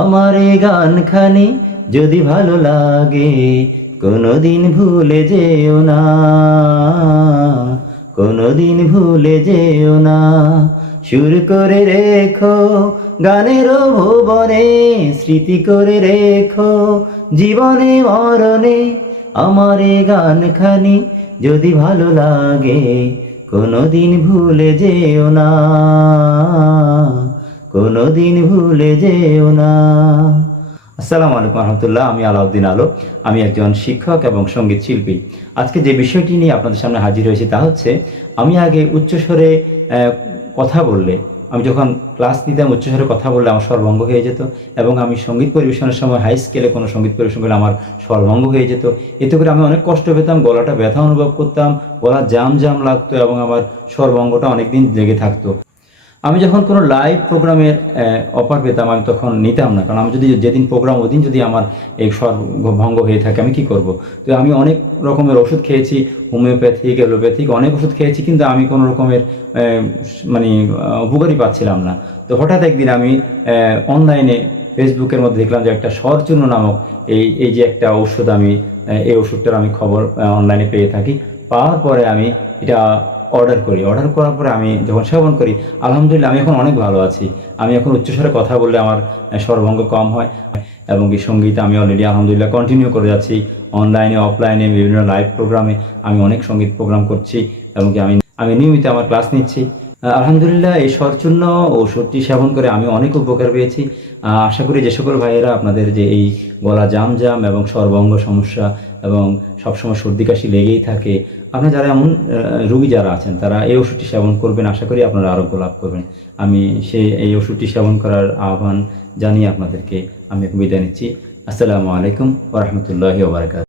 আমার এই গানখানি যদি ভালো লাগে কোনোদিন ভুলে যেও না, কোনোদিন ভুলে যেও না। সুর করে রেখো গানের ভুবনে, স্মৃতি করে রেখো জীবনে মরণে। আমার এই গানখানি যদি ভালো লাগে কোনোদিন ভুলে যেও না, কোনোদিন ভুলে যেও না। আসসালামু আলাইকুম রহমতুল্লাহ। আমি আলাউদ্দিন আলো। আমি একজন শিক্ষক এবং সঙ্গীত শিল্পী। আজকে যে বিষয়টি নিয়ে আপনাদের সামনে হাজির হয়েছি তা হচ্ছে, আমি আগে উচ্চস্বরে কথা বললে, আমি যখন ক্লাস নিতাম উচ্চস্বরে কথা বললে আমার স্বরভঙ্গ হয়ে যেত, এবং আমি সঙ্গীত পরিবেশনের সময় হাই স্কেলে কোনো সঙ্গীত পরিবেশন করলে আমার স্বরভঙ্গ হয়ে যেত। এতে করে আমি অনেক কষ্ট পেতাম, গলাটা ব্যথা অনুভব করতাম, গলা জাম জাম লাগতো এবং আমার স্বরভঙ্গটা অনেক দিন লেগে থাকতো। আমি যখন কোনো লাইভ প্রোগ্রামের অফার পেতাম আমি তখন নিতাম না, কারণ আমি যদি যেদিন প্রোগ্রাম ওই দিন যদি আমার এই স্বর ভঙ্গ হয়ে থাকে আমি কি করব। তো আমি অনেক রকমের ওষুধ খেয়েছি, হোমিওপ্যাথিক, অ্যালোপ্যাথিক অনেক ওষুধ খেয়েছি, কিন্তু আমি কোনো রকমের মানে উপকারই পাচ্ছিলাম না। তো হঠাৎ একদিন আমি অনলাইনে ফেসবুকের মধ্যে দেখলাম যে একটা স্বরচূর্ণ নামক এই এই যে একটা ঔষধ, আমি এই ওষুধটার আমি খবর অনলাইনে পেয়ে থাকি। পাওয়ার পরে আমি এটা অর্ডার করার পরে আমি যখন সেবন করি, আলহামদুলিল্লাহ আমি এখন অনেক ভালো আছি। আমি এখন উচ্চস্বরে কথা বললে আমার স্বরভঙ্গ কম হয়, এবং এই সঙ্গীত আমি অলরেডি আলহামদুলিল্লাহ কন্টিনিউ করে যাচ্ছি। অনলাইনে অফলাইনে বিভিন্ন লাইভ প্রোগ্রামে আমি অনেক সঙ্গীত প্রোগ্রাম করছি, এবং কি আমি নিয়মিত আমার ক্লাস নিচ্ছি। আলহামদুলিল্লাহ এই স্বরচূর্ণ ওষুধটি সেবন করে আমি অনেক উপকার পেয়েছি। আশা করি যে সকল ভাইয়েরা আপনাদের যে এই গলা জাম জাম এবং স্বরভঙ্গ সমস্যা এবং সবসময় সর্দি কাশি লেগেই থাকে, আপনারা যারা এমন রোগী যারা আছেন তারা এই ওষুধটি সেবন করবেন, আশা করি আপনারা আরোগ্য লাভ করবেন। আমি এই ওষুধটি সেবন করার আহ্বান জানিয়ে আপনাদেরকে আমি বিদায় নিচ্ছি। আসসালামু আলাইকুম ওয়া রাহমাতুল্লাহি ওয়া বারাকাতুহু।